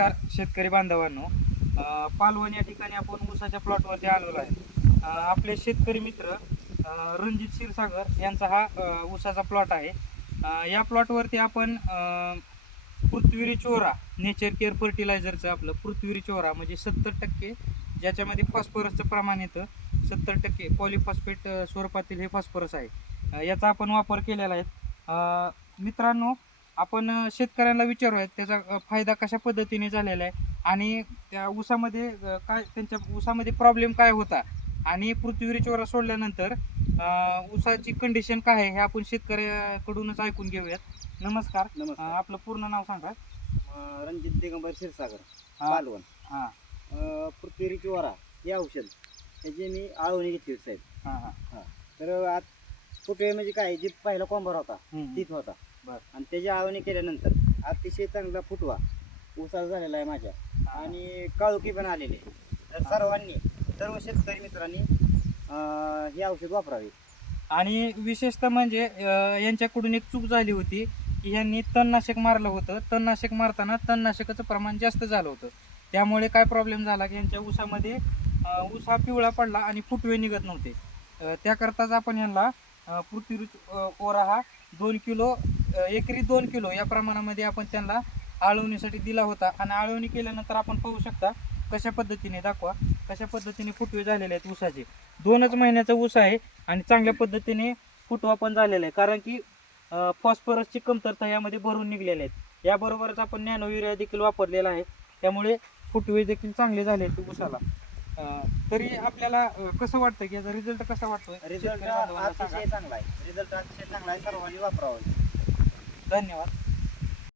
नमस्कार शेतकरी बांधवांनो. पालवण या ठिकाणी आपण ऊसाच्या प्लॉटवरती आलेलो आहे. आपले शेतकरी मित्र रणजित क्षीरसागर यांचा हा ऊसाचा प्लॉट आहे. या प्लॉटवरती आपण पृथ्वी चोरा नेचर केअर फर्टिलायझरचं आपलं पृथ्वी चोरा म्हणजे 70% ज्याच्यामध्ये फॉस्फरसचं प्रमाण येतं, 70% पॉलिफॉस्फेट स्वरूपातील हे फॉस्फरस आहे. याचा आपण वापर केलेला आहे. मित्रांनो, आपण शेतकऱ्यांना विचारूयात त्याचा फायदा कशा पद्धतीने झालेला आहे आणि त्या ऊसामध्ये काय त्यांच्या ऊसामध्ये प्रॉब्लेम काय होता आणि पृथ्वी चोरा सोडल्यानंतर ऊसाची कंडिशन काय आहे हे आपण शेतकऱ्याकडूनच ऐकून घेऊयात. नमस्कार. नमस्कार. आपलं पूर्ण नाव सांगा. रणजित दिगंबर क्षीरसागर, पालवण. हां पृथ्वी चोरा हे औषध त्याची मी आळवणी घेतली होती साहेब. हां हां तर आज कुठे म्हणजे काय जे पहिला कोंबर होता तीच होता. आणि त्याची आळवणी केल्यानंतर अतिशय चांगला फुटवा ऊसाचा झालेला आहे माझ्या आणि काळुकी पण आलेली आहे. तर सर्वांनी सर्व शेतकरी मित्रांनी हे औषध वापरावे. आणि विशेषतः म्हणजे यांच्याकडून एक चूक झाली होती की यांनी तणनाशक मारलं होतं. तणनाशक मारताना तणनाशकाचं प्रमाण जास्त झालं होतं. त्यामुळे काय प्रॉब्लेम झाला की यांच्या ऊसामध्ये ऊस हा पिवळा पडला आणि फुटवे निघत नव्हते. त्याकरताच आपण यांना पृथ्वी ओरा हा 2 किलो एकरी 2 किलो या प्रमाणामध्ये आपण त्यांना आळवणीसाठी दिला होता. आणि आळवणी केल्यानंतर आपण पाहू शकता कशा पद्धतीने दाखवा कशा पद्धतीने फुटवे झालेले आहेत. ऊसाचे 2च महिन्याचा ऊस आहे आणि चांगल्या पद्धतीने फुटवा पण झालेला आहे, कारण की फॉस्फरसची कमतरता यामध्ये भरून निघलेल्या आहेत. याबरोबरच आपण नॅनो युरिया देखील वापरलेला आहे, त्यामुळे फुटवे देखील चांगले झाले आहेत ऊसाला. तरी आपल्याला कसं वाटतं की याचा रिझल्ट कसा वाटतोय? रिझल्ट अतिशय चांगला आहे. सर्वांनी वापरावा. धन्यवाद.